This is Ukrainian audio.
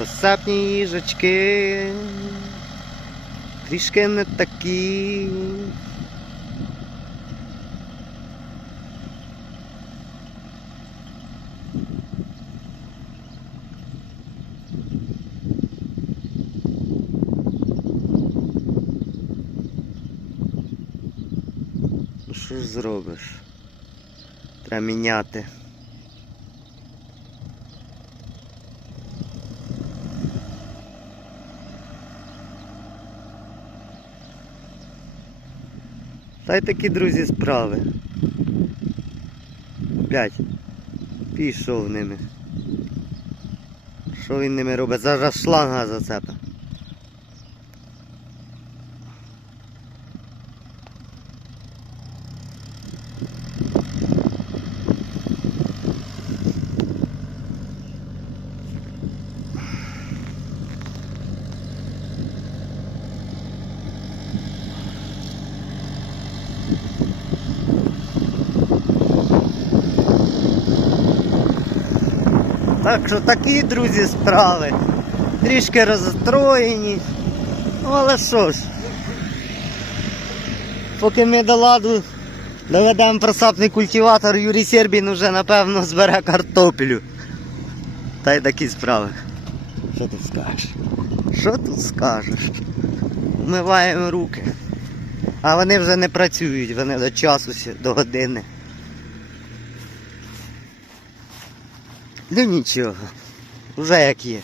Посапні їжачки. Трішки не такі. Ну що ж зробиш? Треба міняти. Та й такі друзі справи. Опять Пішов ними. Що він ними робить? Зараз шланга зацепа. Так що такі, друзі, справи. Трішки розстроєні. Ну але що ж. Поки ми до ладу доведемо просапний культиватор, Юрій Сербін уже напевно збере картоплю. Та й такі справи. Що ти скажеш? Що тут скажеш? Вмиваємо руки. А вони вже не працюють, вони до часу, ще до години. Ну нічого, вже як є.